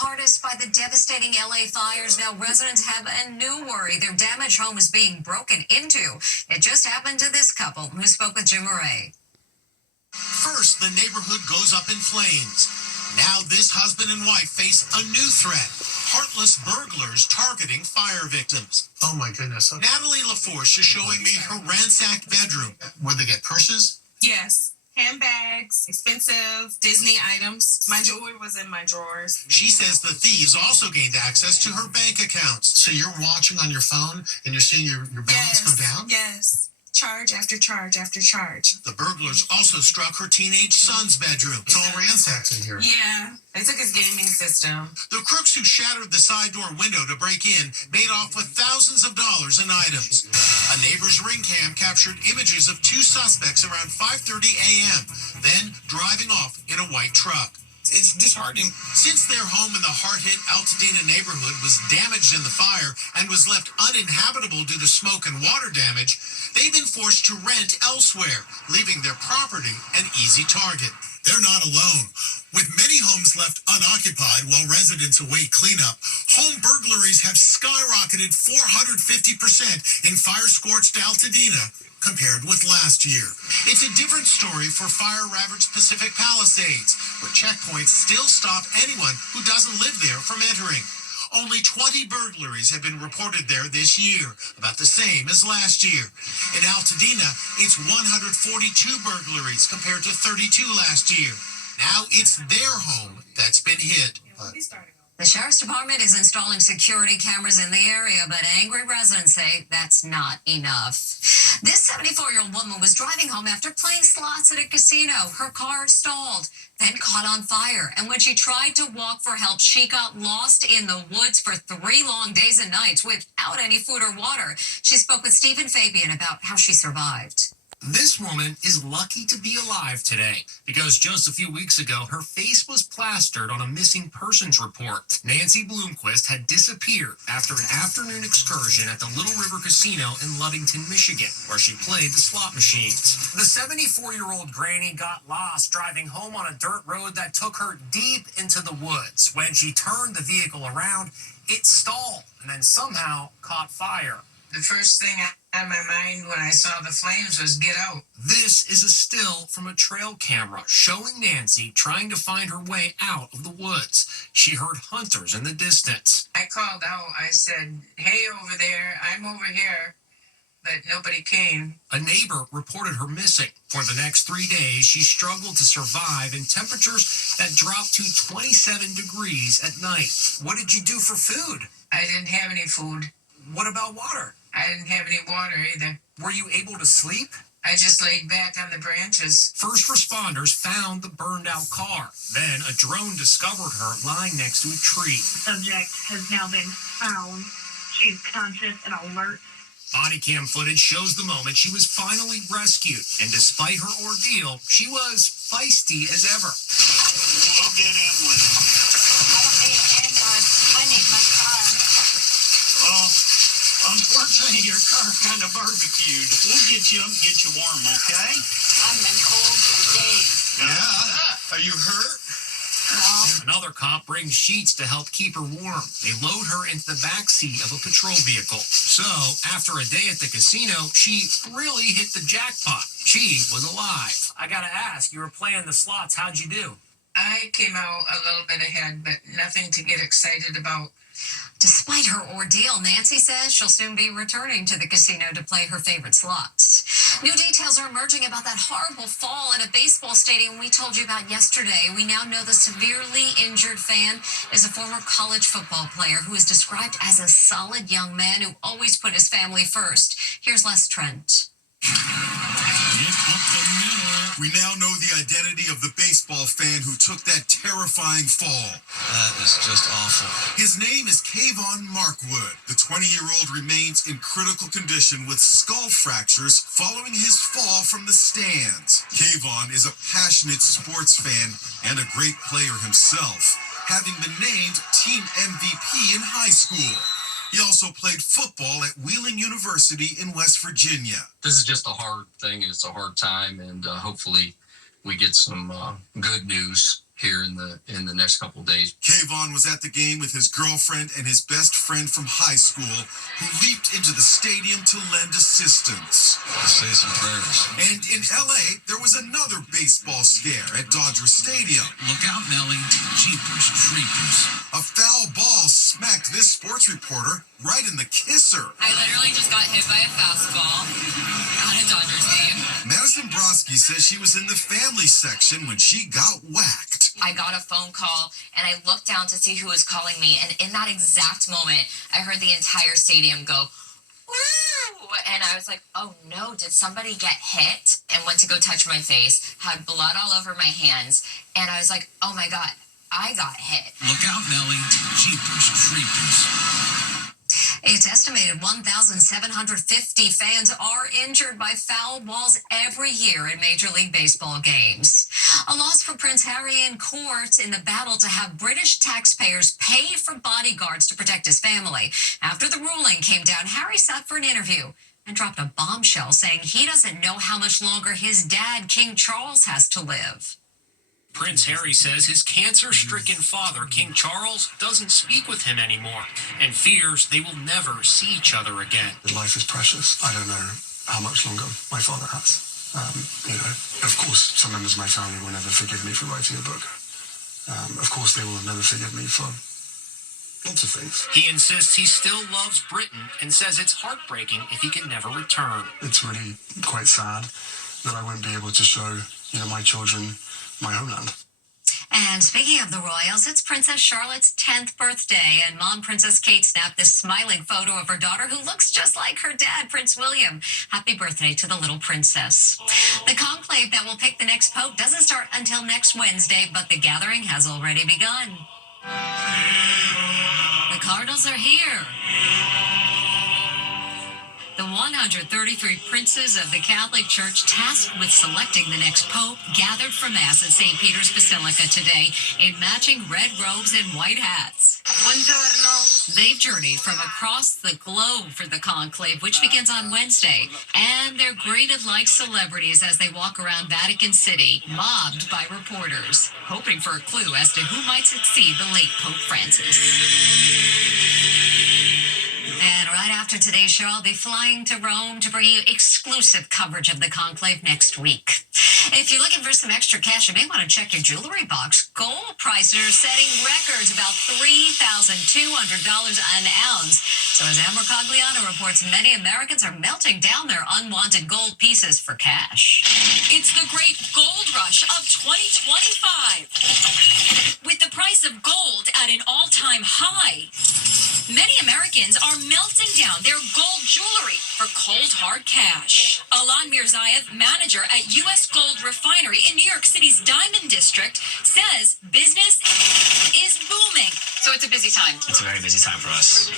hardest by the devastating LA fires, now residents have a new worry. Their damaged home is being broken into. It just happened to this couple who spoke with Jim Murray. First, the neighborhood goes up in flames. Now this husband and wife face a new threat. Heartless burglars targeting fire victims. Oh my goodness. Okay. Natalie LaForce is showing me her ransacked bedroom. Where'd they get purses? Yes. Handbags, expensive Disney items. My jewelry was in my drawers. She says the thieves also gained access to her bank accounts. So you're watching on your phone and you're seeing your balance go down? Yes. Charge after charge after charge. The burglars also struck her teenage son's bedroom. It's all ransacked in here. Yeah. They took his gaming system. The crooks who shattered the side door window to break in made off with thousands of dollars in items. A neighbor's ring cam captured images of two suspects around 5:30 a.m., then driving off in a white truck. It's disheartening. Since their home in the hard-hit Altadena neighborhood was damaged in the fire and was left uninhabitable due to smoke and water damage, they've been forced to rent elsewhere, leaving their property an easy target. They're not alone. With many homes left unoccupied while residents await cleanup, home burglaries have skyrocketed 450% in fire-scorched Altadena compared with last year. It's a different story for fire-ravaged Pacific Palisades, where checkpoints still stop anyone who doesn't live there from entering. Only 20 burglaries have been reported there this year, about the same as last year. In Altadena, it's 142 burglaries compared to 32 last year. Now it's their home that's been hit. The Sheriff's Department is installing security cameras in the area, but angry residents say that's not enough. This 74-year-old woman was driving home after playing slots at a casino. Her car stalled, then caught on fire. And when she tried to walk for help, she got lost in the woods for 3 long days and nights without any food or water. She spoke with Stephen Fabian about how she survived. This woman is lucky to be alive today because just a few weeks ago, her face was plastered on a missing persons report. Nancy Bloomquist had disappeared after an afternoon excursion at the Little River Casino in Ludington, Michigan, where she played the slot machines. The 74-year-old granny got lost driving home on a dirt road that took her deep into the woods. When she turned the vehicle around, it stalled and then somehow caught fire. The first thing on my mind when I saw the flames was get out. This is a still from a trail camera showing Nancy trying to find her way out of the woods. She heard hunters in the distance. I called out. I said, hey, over there, I'm over here. But nobody came. A neighbor reported her missing. For the next 3 days, she struggled to survive in temperatures that dropped to 27 degrees at night. What did you do for food? I didn't have any food. What about water? I didn't have any water either. Were you able to sleep? I just laid back on the branches. First responders found the burned-out car. Then a drone discovered her lying next to a tree. The subject has now been found. She's conscious and alert. Body cam footage shows the moment she was finally rescued. And despite her ordeal, she was feisty as ever. We'll get ambulance. I don't need an ambulance. I need my car. Well, unfortunately, your car kind of barbecued. We'll get you up, get you warm, okay? I've been cold for days. Yeah. Are you hurt? No. Another cop brings sheets to help keep her warm. They load her into the back seat of a patrol vehicle. So, after a day at the casino, she really hit the jackpot. She was alive. I gotta ask, you were playing the slots. How'd you do? I came out a little bit ahead, but nothing to get excited about. Despite her ordeal, Nancy says she'll soon be returning to the casino to play her favorite slots. New details are emerging about that horrible fall at a baseball stadium we told you about yesterday. We now know the severely injured fan is a former college football player who is described as a solid young man who always put his family first. Here's Les Trent. We now know the identity of the baseball fan who took that terrifying fall. That is just awful. His name is Kayvon Markwood. The 20-year-old remains in critical condition with skull fractures following his fall from the stands. Kayvon is a passionate sports fan and a great player himself, having been named team MVP in high school. He also played football at Wheeling University in West Virginia. This is just a hard thing. It's a hard time, and hopefully we get some good news here in the next couple of days. Kayvon was at the game with his girlfriend and his best friend from high school, who leaped into the stadium to lend assistance. Let's say some prayers. And in LA, there was another baseball scare at Dodger Stadium. Look out, Nelly. Jeepers creepers. A foul ball smacked this sports reporter right in the kisser. I literally just got hit by a fastball at a Dodgers game. Madison Brodsky says she was in the family section when she got whacked. I got a phone call and I looked down to see who was calling me, and in that exact moment I heard the entire stadium go woo, and I was like, oh no, did somebody get hit? And went to go touch my face, had blood all over my hands, and I was like, oh my god, I got hit. Look out, Nelly. Jeepers creepers. It's estimated 1,750 fans are injured by foul balls every year in Major League Baseball games. A loss for Prince Harry in court in the battle to have British taxpayers pay for bodyguards to protect his family. After the ruling came down, Harry sat for an interview and dropped a bombshell saying he doesn't know how much longer his dad, King Charles, has to live. Prince Harry says his cancer-stricken father, King Charles, doesn't speak with him anymore and fears they will never see each other again. Life is precious. I don't know how much longer my father has. Of course, some members of my family will never forgive me for writing a book. Of course, they will never forgive me for lots of things. He insists he still loves Britain and says it's heartbreaking if he can never return. It's really quite sad that I won't be able to show, my children my homeland. And speaking of the royals, it's Princess Charlotte's 10th birthday, and Mom Princess Kate snapped this smiling photo of her daughter who looks just like her dad, Prince William. Happy birthday to the little princess. The conclave that will pick the next pope doesn't start until next Wednesday, but the gathering has already begun. The cardinals are here. The 133 princes of the Catholic Church tasked with selecting the next pope gathered for Mass at St. Peter's Basilica today in matching red robes and white hats. Buongiorno. They've journeyed from across the globe for the conclave, which begins on Wednesday, and they're greeted like celebrities as they walk around Vatican City, mobbed by reporters, hoping for a clue as to who might succeed the late Pope Francis. And right after today's show, I'll be flying to Rome to bring you exclusive coverage of the conclave next week. If you're looking for some extra cash, you may want to check your jewelry box. Gold prices are setting records, about $3,200 an ounce. So as Amber Cogliano reports, many Americans are melting down their unwanted gold pieces for cash. It's the great gold rush of 2025. With the price of gold at an all-time high, many Americans are melting down their gold jewelry for cold, hard cash. Alan Mirzaev, manager at U.S. Gold Refinery in New York City's Diamond District, says business is booming. So it's a busy time. It's a very busy time for us.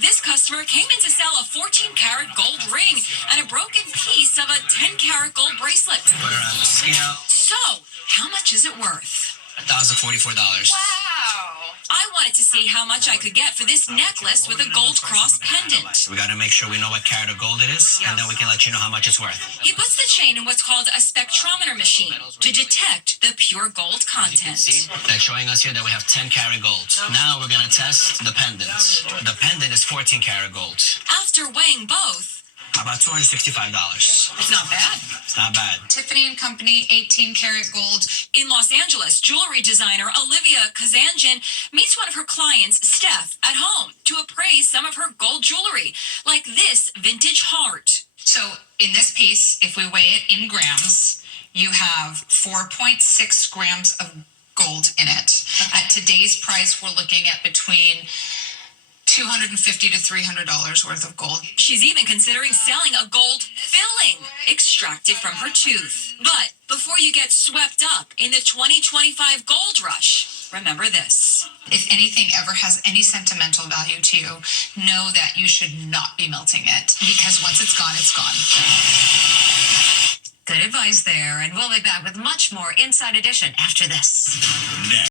This customer came in to sell a 14-karat gold ring and a broken piece of a 10-karat gold bracelet. Put her on the scale. So, how much is it worth? $1,044. Wow. I wanted to see how much I could get for this necklace with a gold cross pendant. We got to make sure we know what carat of gold it is, and then we can let you know how much it's worth. He puts the chain in what's called a spectrometer machine to detect the pure gold content. See, they're showing us here that we have 10 karat gold. Now we're going to test the pendant. The pendant is 14 karat gold. After weighing both, About $265. it's not bad. It's not bad. Tiffany & Company 18-karat gold. In Los Angeles, jewelry designer Olivia Kazanjian meets one of her clients, Steph, at home to appraise some of her gold jewelry, like this vintage heart. So in this piece, if we weigh it in grams, you have 4.6 grams of gold in it. At today's price, we're looking at between $250 to $300 worth of gold. She's even considering selling a gold filling extracted from her tooth. But before you get swept up in the 2025 gold rush, remember this. If anything ever has any sentimental value to you, know that you should not be melting it, because once it's gone, it's gone. Good advice there, and we'll be back with much more Inside Edition after this.